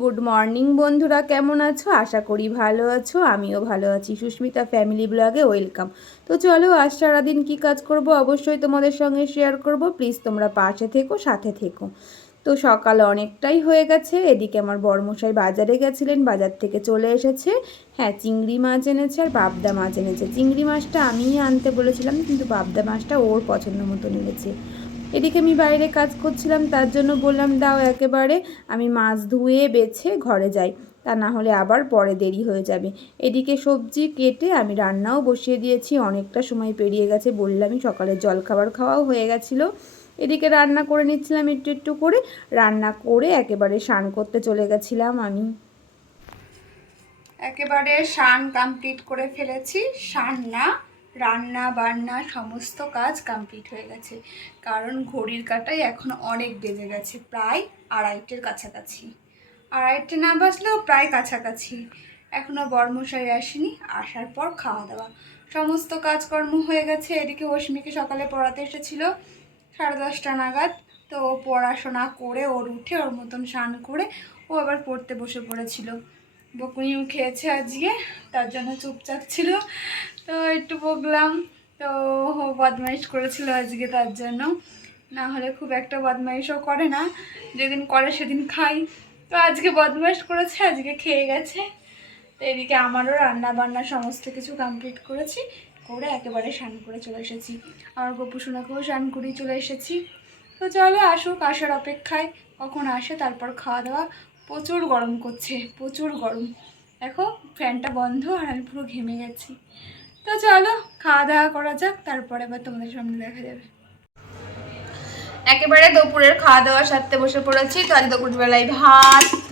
Good morning বন্ধুরা, কেমন আছো? আশা করি ভালো আছো। আমিও ভালো আছি। সুস্মিতা ফ্যামিলি ব্লগে ওয়েলকাম। তো চলো, আজ সারাদিন কী কাজ করব অবশ্যই তোমাদের সঙ্গে শেয়ার করব। প্লিজ তোমরা পাশে থেকো, সাথে থেকো। তো সকাল অনেকটাই হয়ে গেছে। এদিকে আমার বড়মশাই বাজারে গেছিলেন, বাজার থেকে চলে এসেছে। হ্যাঁ, চিংড়ি মাছ এনেছে আর পাবদা মাছ এনেছে। চিংড়ি মাছটা আমিই আনতে বলেছিলাম, কিন্তু পাবদা মাছটা ওর পছন্দ মতো নিয়েছে। এদিকে আমি বাইরে কাজ করছিলাম, তার জন্য বললাম দাও একেবারে আমি মাছ ধুয়ে বেছে ঘরে যাই, তা না হলে আবার পরে দেরি হয়ে যাবে। এদিকে সবজি কেটে আমি রান্নাও বসিয়ে দিয়েছি। অনেকটা সময় পেরিয়ে গেছে, বললামই সকালের জলখাবার খাওয়াও হয়ে গেছিলো। এদিকে রান্না করে নিচ্ছিলাম একটু একটু করে। রান্না করে একেবারে স্নান করতে চলে গেছিলাম আমি। একেবারে স্নান কমপ্লিট করে ফেলেছি। স্নান না, রান্না বান্না সমস্ত কাজ কমপ্লিট হয়ে গেছে। কারণ ঘড়ির কাঁটায় এখন অনেক বেজে গেছে, প্রায় আড়াইটের কাছাকাছি। আড়াইটে না বাজলেও প্রায় কাছাকাছি। এখনও বরমশাই আসেনি, আসার পর খাওয়া দাওয়া সমস্ত কাজকর্ম হয়ে গেছে। এদিকে অস্মিকে সকালে পড়াতে এসেছিল 10:30 নাগাদ। তো পড়াশোনা করে ওর উঠে ওর মতন স্নান করে ও আবার পড়তে বসে পড়েছিল। বকুনিও খেয়েছে আজকে, তার জন্য চুপচাপ ছিল। তো একটু বকলাম, তো বদমাইশ করেছিল আজকে, তার জন্য। না হলে খুব একটা বদমাইশও করে না, যেদিন করে সেদিন খাই। তো আজকে বদমাইশ করেছে, আজকে খেয়ে গেছে। তো এদিকে আমারও রান্না বান্না সমস্ত কিছু কমপ্লিট করেছি, করে একেবারে স্নান করে চলে এসেছি। আমার গোপুসোনাকেও স্নান করেই চলে এসেছি। তো চলো আসুক, আসার অপেক্ষায়, কখন আসে তারপর খাওয়া দাওয়া। প্রচুর গরম করছে, প্রচুর গরম। দেখো ফ্যানটা বন্ধ আর আমি পুরো ঘেমে গেছি। তো চলো খাওয়া দাওয়া করা যাক, তারপরে আবার তোমাদের সামনে দেখা যাবে। একেবারে দুপুরের খাওয়া দাওয়া সারতে বসে পড়েছি। তো আজ দুপুরবেলায়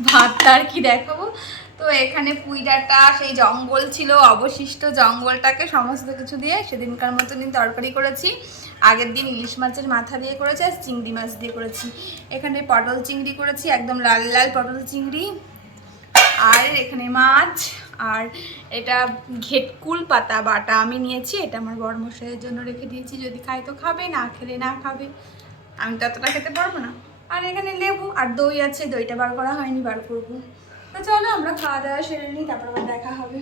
ভাতটা আর কি দেখাবো। তো এখানে পুঁই ডাঁটা, সেই জঙ্গল ছিল, অবশিষ্ট জঙ্গলটাকে সমস্ত কিছু দিয়ে সেদিনকার মতনই তরকারি করেছি। আগের দিন ইলিশ মাছের মাথা দিয়ে করেছি, আর চিংড়ি মাছ দিয়ে করেছি। এখানে পটল চিংড়ি করেছি, একদম লাল লাল পটল চিংড়ি। আর এখানে মাছ, আর এটা ঘেটকুল পাতা বাটা আমি নিয়েছি। এটা আমার বড়মশাইয়ের জন্য রেখে দিয়েছি, যদি খায় তো খাবে, না খেলে না খাবে। আমি তো অতটা খেতে পারবো না। আর এখানে লেবু আর দই আছে, দইটা বার করা হয়নি, বার করবো। তো চলো আমরা খাওয়া দাওয়া সেরে নিই, তারপর আবার দেখা হবে।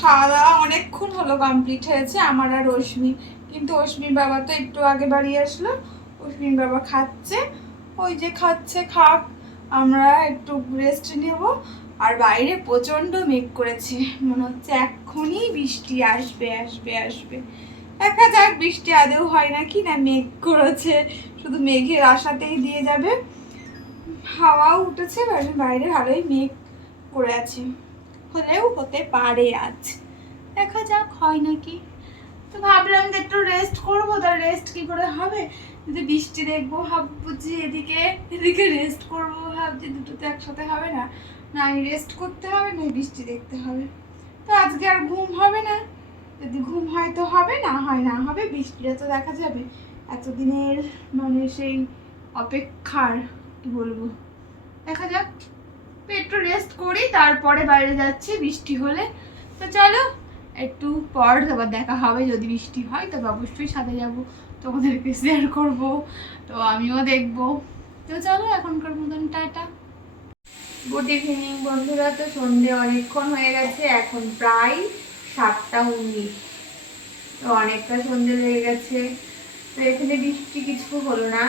খাওয়া দাওয়া অনেকক্ষণ হলো কমপ্লিট হয়েছে আমার আর অশ্মি, কিন্তু অশ্মির বাবা তো একটু আগে বাড়ি আসলো। অশ্মির বাবা খাচ্ছে, ওই যে খাচ্ছে, খাক, আমরা একটু রেস্ট নেব। আর বাইরে প্রচণ্ড মেঘ করেছে, মনে হচ্ছে এক্ষুনি বৃষ্টি আসবে আসবে আসবে। দেখা যাক বৃষ্টি আদৌ হয় নাকি, না মেঘ করেছে শুধু মেঘের আশাতেই দিয়ে যাবে। হাওয়াও উঠেছে, বাইরে ভালোই মেঘ করে আছে, হলেও হতে পারে আজ। দেখা যাক হয় নাকি। তো ভাবলাম যে একটু রেস্ট করবো, তার রেস্ট কি করে হবে, যদি বৃষ্টি দেখবো ভাববো যে এদিকে এদিকে রেস্ট করবো, ভাবছি দুটো তো একসাথে হবে না। না রেস্ট করতে হবে, না বৃষ্টি দেখতে হবে। তো আজকে আর ঘুম হবে না, যদি ঘুম হয় তো হবে, না হয় না হবে। বৃষ্টিটা তো দেখা যাবে, এতদিনের মানে সেই অপেক্ষার কি বলবো, দেখা যাক। তো একটু রেস্ট করি, তারপরে বাইরে যাচ্ছি বৃষ্টি হলে। তো চলো একটু পর আবার দেখা হবে, যদি বৃষ্টি হয় তবে অবশ্যই সাথে যাব, তোমাদেরকে শেয়ার করব, তো আমিও দেখবো। তো চলো এখনকার মতন টাটা। গুড ইভিনিং বন্ধুরা। তো সন্ধে অনেকক্ষণ হয়ে গেছে, এখন প্রায় 7টা 19। তো অনেকটা সন্ধে লেগে গেছে। তো এখানে বৃষ্টি কিছু হলো না।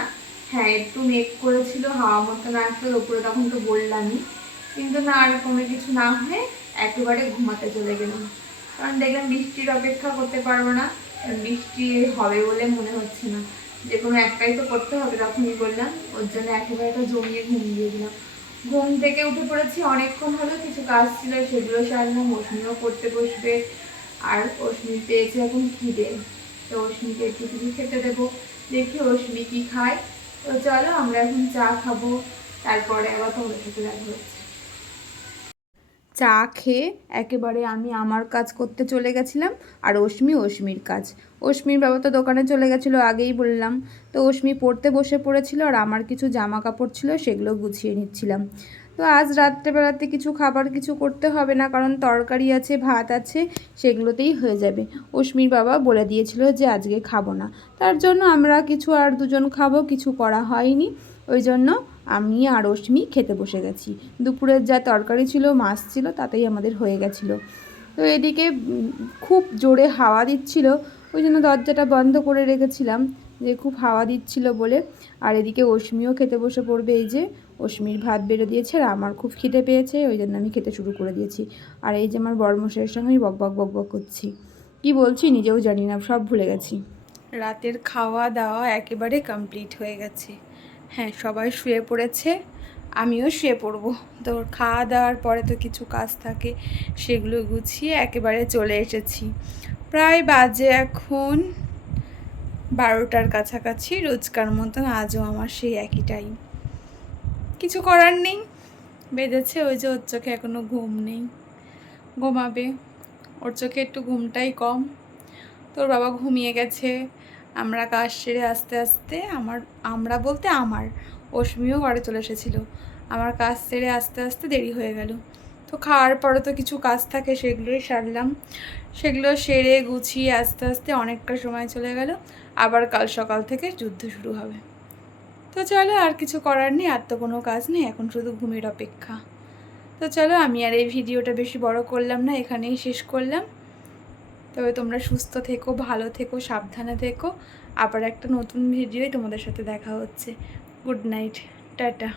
হ্যাঁ একটু মেঘ করেছিল, হাওয়া মতন আসলো উপরে, তখন তো বললামই। কিন্তু না, আর কোনো কিছু না হয়ে একেবারে ঘুমাতে চলে গেলাম। কারণ দেখলাম বৃষ্টির অপেক্ষা করতে পারবো না, বৃষ্টি হবে বলে মনে হচ্ছে না। যে কোনো একটাই তো করতে হবে, তখনই বললাম, ওর জন্য একেবারে তো জমিয়ে ঘুম দিয়ে দিলাম। ঘুম থেকে উঠে পড়েছি অনেকক্ষণ হলো, কিছু কাজ ছিল সেগুলো সারলাম। অশ্মিও পড়তে বসবে, আর অশ্মি পেয়েছে এখন খিদে, তো অশ্মিকে একটু কিছু খেতে দেবো। দেখি অশ্মি কি খায়। তো চলো আমরা এখন চা খাবো, তারপরে আবার তোমাদের সাথে দেখা হচ্ছে। চা খেয়ে একেবারে আমি আমার কাজ করতে চলে গেছিলাম, আর অশ্মির কাজ। অশ্মির বাবা তো দোকানে চলে গেছিলো, আগেই বললাম। তো অশ্মি পড়তে বসে পড়েছিল, আর আমার কিছু জামা কাপড় ছিল সেগুলো গুছিয়ে নিচ্ছিলাম। তো আজ রাত্রেবেলাতে কিছু খাবার কিছু করতে হবে না, কারণ তরকারি আছে, ভাত আছে, সেগুলোতেই হয়ে যাবে। অশ্মির বাবা বলে দিয়েছিল যে আজকে খাবো না, তার জন্য আমরা কিছু আর দুজন খাবো, কিছু করা হয়নি। ওই জন্য আমি আর রশ্মি খেতে বসে গেছি। দুপুরের যা তরকারি ছিল, মাছ ছিল, তাতেই আমাদের হয়ে গেছিলো। তো এদিকে খুব জোরে হাওয়া দিচ্ছিল, ওই জন্য দরজাটা বন্ধ করে রেখেছিলাম, যে খুব হাওয়া দিচ্ছিল বলে। আর এদিকে অশ্মিও খেতে বসে পড়বে। এই যে অশ্মির ভাত বেড়ে দিয়েছে, আর আমার খুব খিদে পেয়েছে, ওই জন্য আমি খেতে শুরু করে দিয়েছি। আর এই যে আমার বড়মশাইয়ের সঙ্গে আমি বক বক করছি, কি বলছি নিজেও জানি না, সব ভুলে গেছি। রাতের খাওয়া দাওয়া একেবারে কমপ্লিট হয়ে গেছে। হ্যাঁ, সবাই শুয়ে পড়েছে, আমিও শুয়ে পড়বো। তো খাওয়া দাওয়ার পরে তো কিছু কাজ থাকে, সেগুলো গুছিয়ে একেবারে চলে এসেছি। প্রায় বাজে এখন 12টার কাছাকাছি, রোজকার মতন আজও আমার সেই একই টাইম। কিছু করার নেই, বেজেছে। ওই যে ওর চোখে এখনও ঘুম নেই, ঘুমাবে। ওর চোখে একটু ঘুমটাই কম। তোর বাবা ঘুমিয়ে গেছে। আমরা কাজ সেরে আস্তে আস্তে আমরা বলতে আমার অশ্মিও ঘরে চলে এসেছিলো। আমার কাজ সেরে আস্তে আস্তে দেরি হয়ে গেল। তো খাওয়ার পরে তো কিছু কাজ থাকে, সেগুলোই সারলাম। সেগুলো সেরে গুছিয়ে আস্তে আস্তে অনেকটা সময় চলে গেল। আবার কাল সকাল থেকে যুদ্ধ শুরু হবে। তো চলো, আর কিছু করার নেই, আর তো কোনো কাজ নেই, এখন শুধু ঘুমের অপেক্ষা। তো চলো, আমি আর এই ভিডিওটা বেশি বড় করলাম না, এখানেই শেষ করলাম। তবে তোমরা সুস্থ থেকো, ভালো থেকো, সাবধানে থেকো। আবার একটা নতুন ভিডিওয় তোমাদের সাথে দেখা হচ্ছে। Good night, tata.